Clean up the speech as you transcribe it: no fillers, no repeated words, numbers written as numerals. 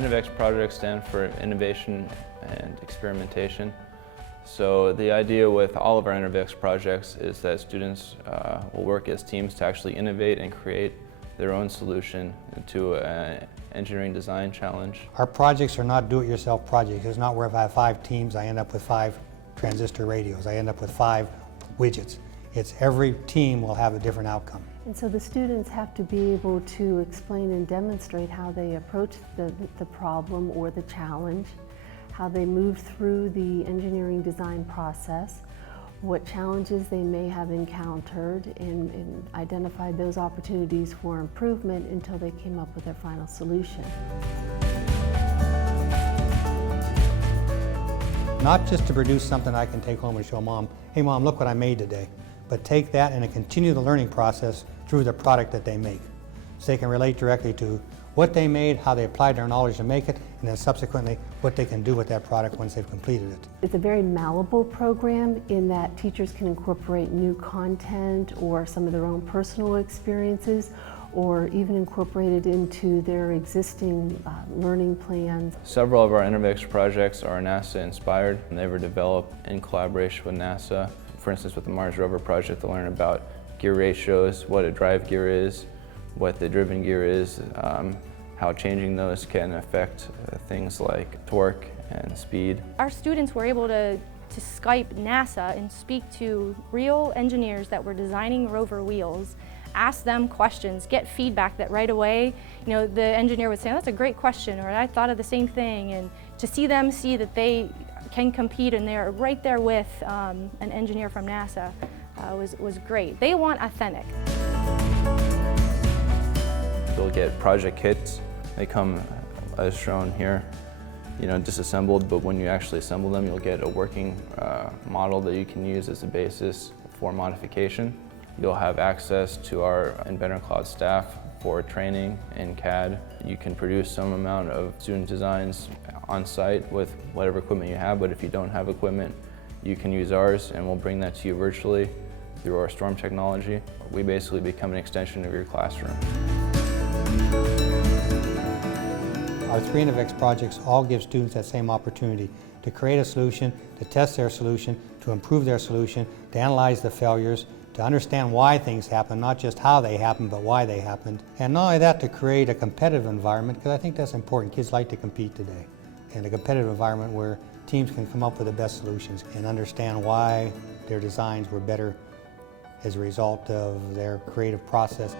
INNOVEX projects stand for innovation and experimentation. So the idea with all of our INNOVEX projects is that students will work as teams to actually innovate and create their own solution to an engineering design challenge. Our projects are not do-it-yourself projects. It's not where if I have 5 teams, I end up with 5 transistor radios. I end up with 5 widgets. It's every team will have a different outcome. And so the students have to be able to explain and demonstrate how they approach the problem or the challenge, how they move through the engineering design process, what challenges they may have encountered, and identify those opportunities for improvement until they came up with their final solution. Not just to produce something I can take home and show Mom, hey Mom, look what I made today, but take that and continue the learning process through the product that they make. So they can relate directly to what they made, how they applied their knowledge to make it, and then subsequently what they can do with that product once they've completed it. It's a very malleable program in that teachers can incorporate new content or some of their own personal experiences, or even incorporate it into their existing learning plans. Several of our INNOVEX projects are NASA inspired, and they were developed in collaboration with NASA. For instance, with the Mars rover project, to learn about gear ratios, what a drive gear is, what the driven gear is, how changing those can affect things like torque and speed. Our students were able to Skype NASA and speak to real engineers that were designing rover wheels, ask them questions, get feedback that right away, you know, the engineer would say, that's a great question, or I thought of the same thing, and to see them see that they can compete and they're right there with an engineer from NASA was great. They want authentic. You'll get project kits. They come as shown here, you know, disassembled, but when you actually assemble them, you'll get a working model that you can use as a basis for modification. You'll have access to our InventorCloud staff for training in CAD. You can produce some amount of student designs on site with whatever equipment you have, but if you don't have equipment, you can use ours and we'll bring that to you virtually through our Storm technology. We basically become an extension of your classroom. Our 3 INNOVEX projects all give students that same opportunity to create a solution, to test their solution, to improve their solution, to analyze the failures, to understand why things happen, not just how they happen, but why they happened. And not only that, to create a competitive environment, because I think that's important. Kids like to compete today. And a competitive environment where teams can come up with the best solutions and understand why their designs were better as a result of their creative process.